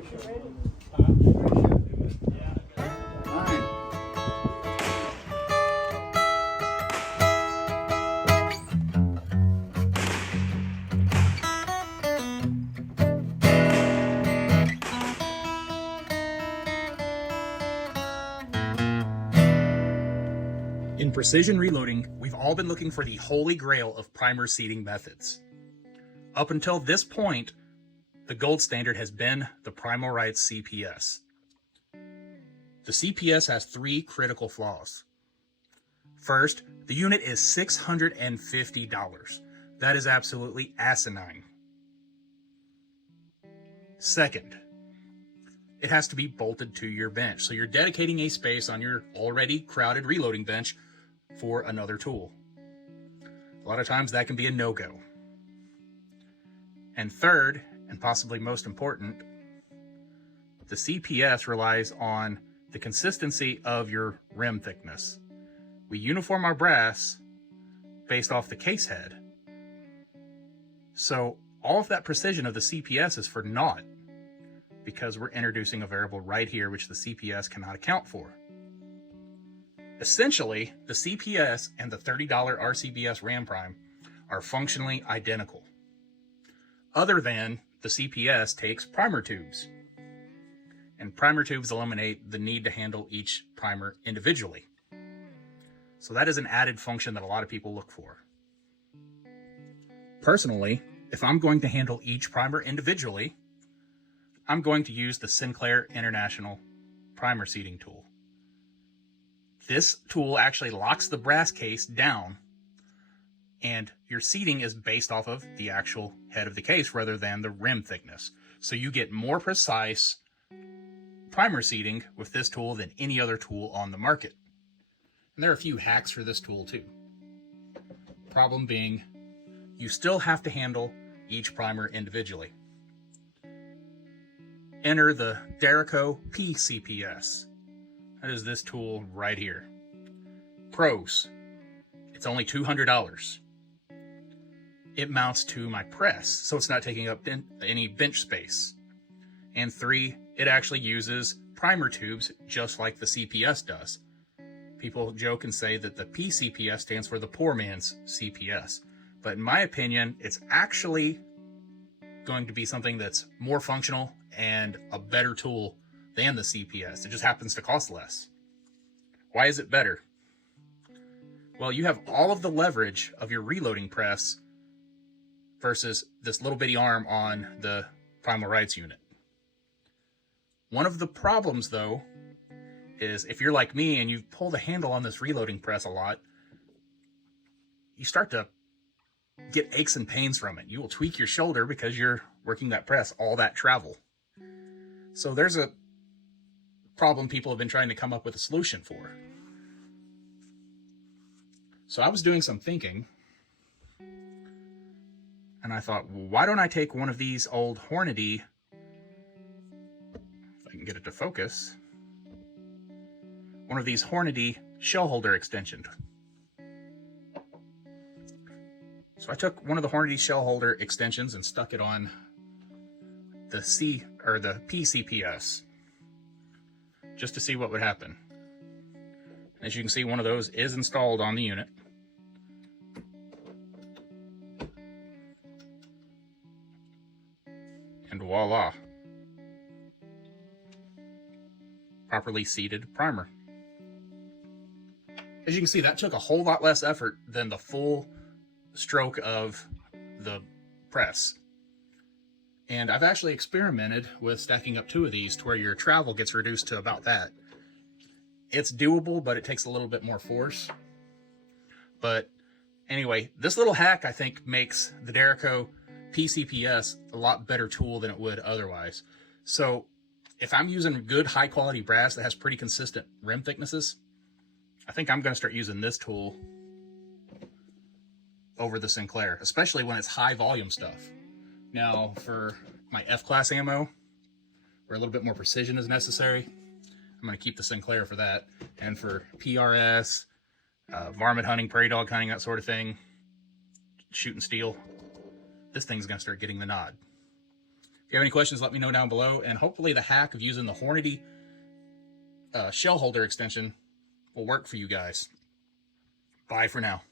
In precision reloading, we've all been looking for the holy grail of primer seating methods. Up until this point, the gold standard has been the Primal CPS. The CPS has 3 critical flaws. First, the unit is $650. That is absolutely asinine. Second, it has to be bolted to your bench, so you're dedicating a space on your already crowded reloading bench for another tool. A lot of times that can be a no-go. And third, and possibly most important, the CPS relies on the consistency of your rim thickness. We uniform our brass based off the case head. So all of that precision of the CPS is for naught, because we're introducing a variable right here which the CPS cannot account for. Essentially, the CPS and the $30 RCBS Ram Prime are functionally identical, other than the CPS takes primer tubes, and primer tubes eliminate the need to handle each primer individually. So that is an added function that a lot of people look for. Personally, if I'm going to handle each primer individually, I'm going to use the Sinclair International Primer Seating Tool. This tool actually locks the brass case down, and your seating is based off of the actual head of the case rather than the rim thickness. So you get more precise primer seating with this tool than any other tool on the market. And there are a few hacks for this tool too. Problem being, you still have to handle each primer individually. Enter the Dero PCPS. That is this tool right here. Pros, it's only $200. It mounts to my press, so it's not taking up any bench space. And 3, it actually uses primer tubes just like the CPS does. People joke and say that the PCPS stands for the poor man's CPS. But in my opinion, it's actually going to be something that's more functional and a better tool than the CPS. It just happens to cost less. Why is it better? Well, you have all of the leverage of your reloading press versus this little bitty arm on the Primal Rights unit. One of the problems, though, is if you're like me and you pull the handle on this reloading press a lot, you start to get aches and pains from it. You will tweak your shoulder because you're working that press all that travel. So there's a problem people have been trying to come up with a solution for. So I was doing some thinking, and I thought, well, why don't I take one of these old Hornady, if I can get it to focus, one of these Hornady shell holder extensions. So I took one of the Hornady shell holder extensions and stuck it on the PCPS just to see what would happen. As you can see, one of those is installed on the unit. And voila, properly seated primer. As you can see, that took a whole lot less effort than the full stroke of the press. And I've actually experimented with stacking up 2 of these to where your travel gets reduced to about that. It's doable, but it takes a little bit more force. But anyway, this little hack, I think, makes the Dero PCPS a lot better tool than it would otherwise. So if I'm using good high quality brass that has pretty consistent rim thicknesses, I think I'm going to start using this tool over the Sinclair, especially when it's high volume stuff. Now for my F-class ammo, where a little bit more precision is necessary, I'm going to keep the Sinclair for that. And for PRS, varmint hunting, prairie dog hunting, that sort of thing, shooting steel, this thing's going to start getting the nod. If you have any questions, let me know down below, and hopefully the hack of using the Hornady shell holder extension will work for you guys. Bye for now.